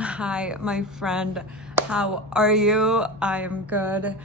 Hi, my friend. How are you? I am good.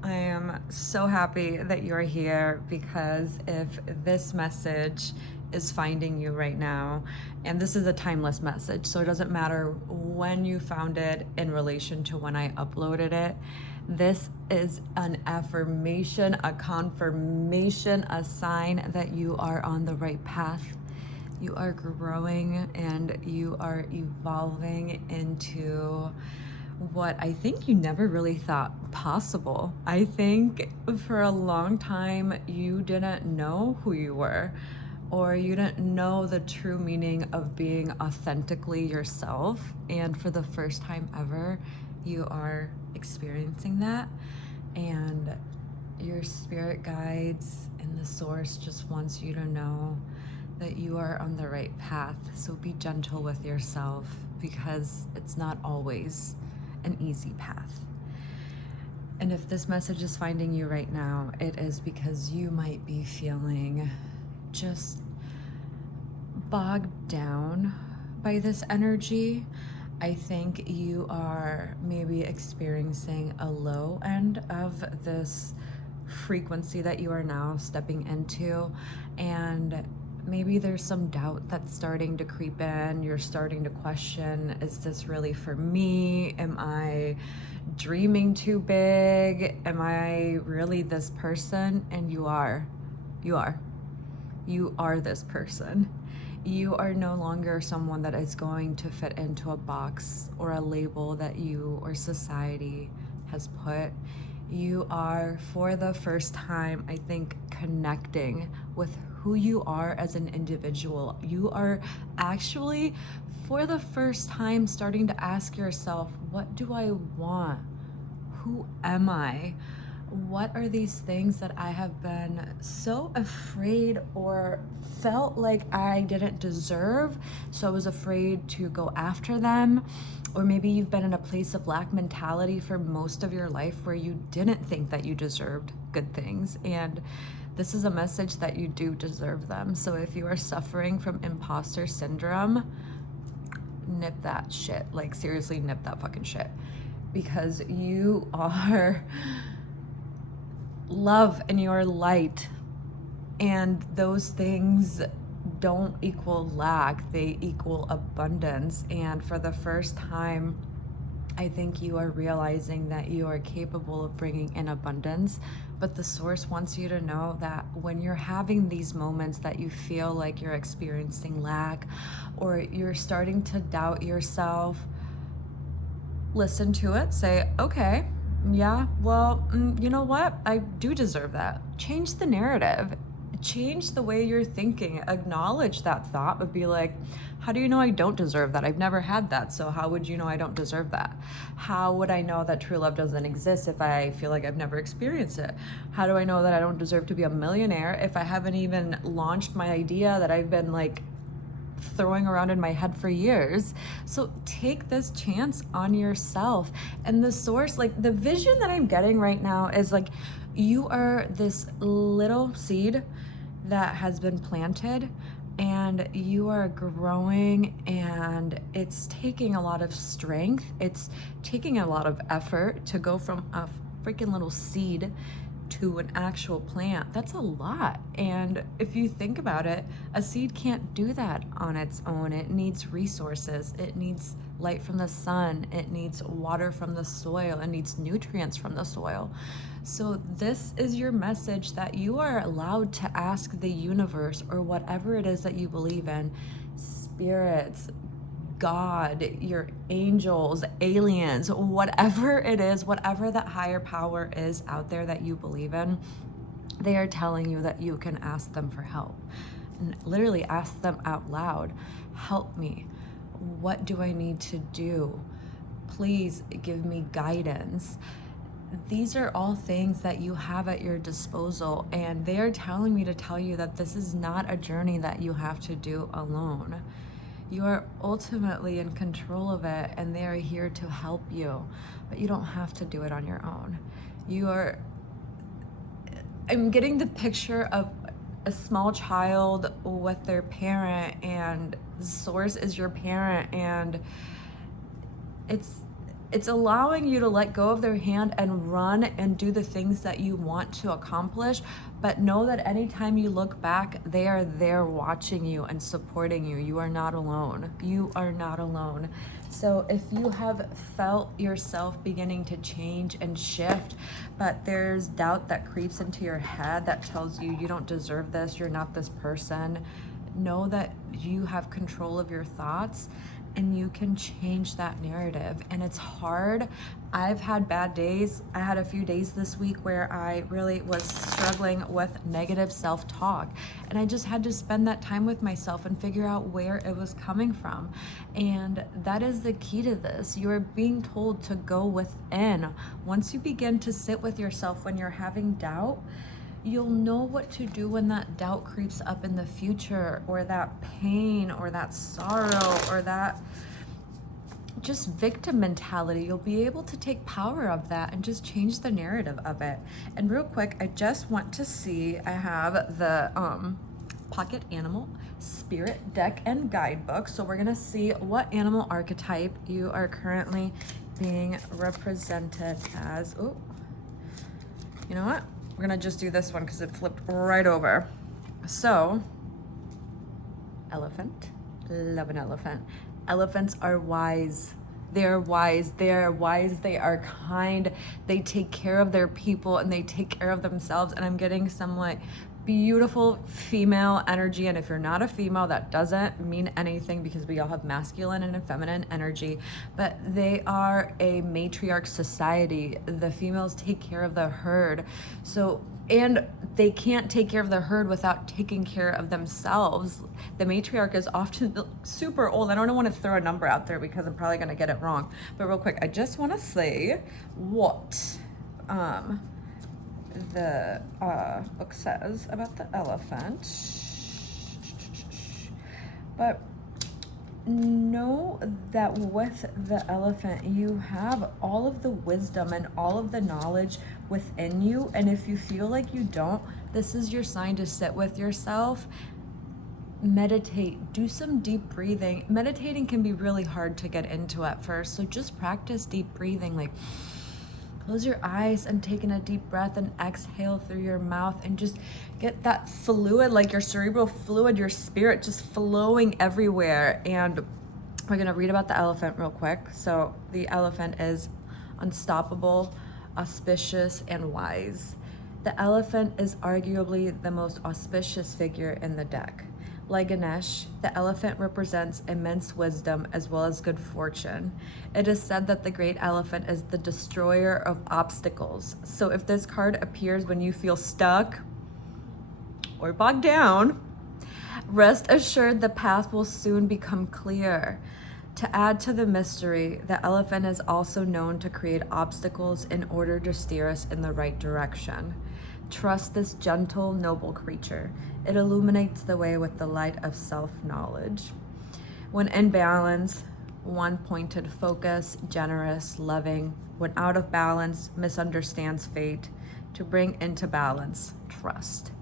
I am so happy that you're here because if this message is finding you right now, and this is a timeless message, so it doesn't matter when you found it in relation to when I uploaded it. This is an affirmation, a confirmation, a sign that you are on the right path. You are growing and you are evolving into what I think you never really thought possible. I think for a long time you didn't know who you were, or you didn't know the true meaning of being authentically yourself. And for the first time ever, you are experiencing that. And your spirit guides and the source just wants you to know that you are on the right path. So be gentle with yourself because it's not always an easy path. And if this message is finding you right now, it is because you might be feeling just bogged down by this energy. I think you are maybe experiencing a low end of this frequency that you are now stepping into, and maybe there's some doubt that's starting to creep in. You're starting to question, is this really for me? Am I dreaming too big? Am I really this person? And you are. You are. You are this person. You are no longer someone that is going to fit into a box or a label that you or society has put. You are, for the first time, I think, connecting with who you are as an individual. You are actually, for the first time, starting to ask yourself, what do I want? Who am I? What are these things that I have been so afraid or felt like I didn't deserve, so I was afraid to go after them? Or maybe you've been in a place of lack mentality for most of your life where you didn't think that you deserved good things. And this is a message that you do deserve them. So if you are suffering from imposter syndrome, nip that shit. Like, seriously, nip that fucking shit. Because you are love and you're light, and those things don't equal lack, they equal abundance. And for the first time, I think you are realizing that you are capable of bringing in abundance. But the source wants you to know that when you're having these moments that you feel like you're experiencing lack, or you're starting to doubt yourself, listen to it, say, okay, yeah, well, you know what? I do deserve that. Change the narrative. Change the way you're thinking. Acknowledge that thought, but be like, how do you know I don't deserve that? I've never had that. So how would you know I don't deserve that? How would I know that true love doesn't exist if I feel like I've never experienced it? How do I know that I don't deserve to be a millionaire if I haven't even launched my idea that I've been like throwing around in my head for years? So take this chance on yourself. And the source, like the vision that I'm getting right now is like, you are this little seed that has been planted, and you are growing, and it's taking a lot of strength. It's taking a lot of effort to go from a freaking little seed to an actual plant. That's a lot. And if you think about it, a seed can't do that on its own. It needs resources. It needs light from the sun. It needs water from the soil. It needs nutrients from the soil. So this is your message that you are allowed to ask the universe, or whatever it is that you believe in, spirits, God, your angels, aliens, whatever it is, whatever that higher power is out there that you believe in, they are telling you that you can ask them for help. And literally ask them out loud. Help me. What do I need to do? Please give me guidance. These are all things that you have at your disposal, and they are telling me to tell you that this is not a journey that you have to do alone. You are ultimately in control of it, and they are here to help you, but you don't have to do it on your own. I'm getting the picture of a small child with their parent, and the source is your parent, and It's allowing you to let go of their hand and run and do the things that you want to accomplish. But know that anytime you look back, they are there watching you and supporting you. You are not alone. You are not alone. So if you have felt yourself beginning to change and shift, but there's doubt that creeps into your head that tells you you don't deserve this, you're not this person, know that you have control of your thoughts and you can change that narrative. And it's hard. I've had bad days. I had a few days this week where I really was struggling with negative self-talk. And I just had to spend that time with myself and figure out where it was coming from. And that is the key to this. You are being told to go within. Once you begin to sit with yourself when you're having doubt, you'll know what to do when that doubt creeps up in the future, or that pain, or that sorrow, or that just victim mentality. You'll be able to take power of that and just change the narrative of it. And real quick, I just want to see, I have the Pocket Animal Spirit Deck and Guidebook. So we're gonna see what animal archetype you are currently being represented as. Oh, you know what? We're gonna just do this one because it flipped right over. So, elephant. Love an elephant. Elephants are wise. They're wise. They're wise. They are kind. They take care of their people and they take care of themselves. And I'm getting some like beautiful female energy. And if you're not a female, that doesn't mean anything because we all have masculine and feminine energy. But they are a matriarch society. The females take care of the herd. So, and they can't take care of the herd without taking care of themselves. The matriarch is often super old. I don't want to throw a number out there because I'm probably going to get it wrong. But real quick, I just want to say what the book says about the elephant. But know that with the elephant, you have all of the wisdom and all of the knowledge within you. And if you feel like you don't, this is your sign to sit with yourself. Meditate, do some deep breathing. Meditating can be really hard to get into at first. So just practice deep breathing, like close your eyes and take in a deep breath and exhale through your mouth and just get that fluid, like your cerebral fluid, your spirit just flowing everywhere. And we're gonna read about the elephant real quick. So the elephant is unstoppable, auspicious, and wise. The elephant is arguably the most auspicious figure in the deck. Like Ganesh, the elephant represents immense wisdom as well as good fortune. It is said that the great elephant is the destroyer of obstacles. So if this card appears when you feel stuck or bogged down, rest assured the path will soon become clear. To add to the mystery, the elephant is also known to create obstacles in order to steer us in the right direction. Trust this gentle, noble creature. It illuminates the way with the light of self-knowledge. When in balance, one-pointed focus, generous, loving. When out of balance, misunderstands fate. To bring into balance, trust.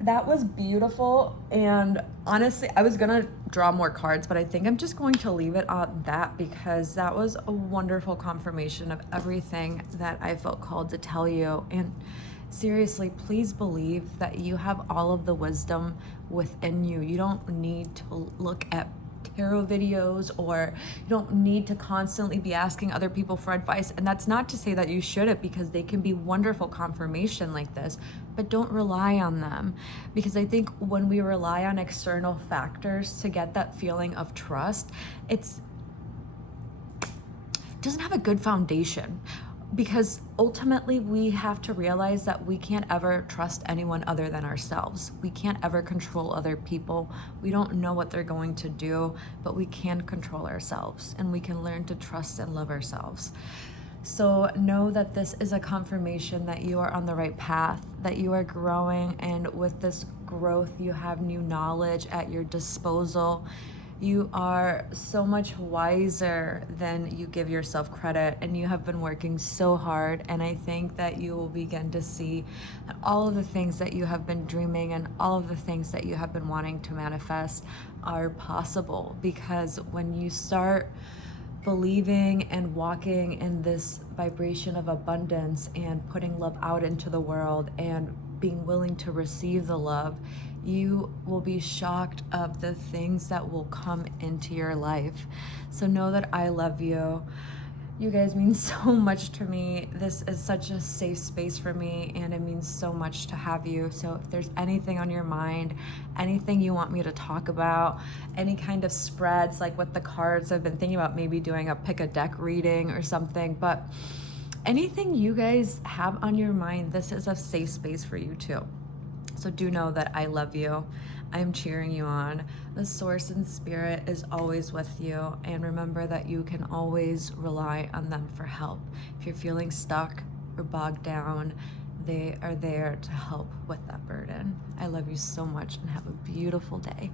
That was beautiful, and honestly, I was gonna draw more cards, but I think I'm just going to leave it on that because that was a wonderful confirmation of everything that I felt called to tell you. And seriously, please believe that you have all of the wisdom within you. You don't need to look at tarot videos, or you don't need to constantly be asking other people for advice. And that's not to say that you shouldn't, because they can be wonderful confirmation like this, but don't rely on them. Because I think when we rely on external factors to get that feeling of trust, it doesn't have a good foundation. Because ultimately we have to realize that we can't ever trust anyone other than ourselves. We can't ever control other people. We don't know what they're going to do, but we can control ourselves, and we can learn to trust and love ourselves. So know that this is a confirmation that you are on the right path, that you are growing, and with this growth, you have new knowledge at your disposal. You are so much wiser than you give yourself credit, and you have been working so hard. And I think that you will begin to see that all of the things that you have been dreaming and all of the things that you have been wanting to manifest are possible, because when you start believing and walking in this vibration of abundance and putting love out into the world and being willing to receive the love, you will be shocked of the things that will come into your life. So know that I love you. You guys mean so much to me. This is such a safe space for me, and it means so much to have you. So if there's anything on your mind, anything you want me to talk about, any kind of spreads, like with the cards, I've been thinking about maybe doing a pick a deck reading or something, but anything you guys have on your mind, this is a safe space for you too. So do know that I love you. I'm cheering you on. The source and spirit is always with you. And remember that you can always rely on them for help. If you're feeling stuck or bogged down, they are there to help with that burden. I love you so much and have a beautiful day.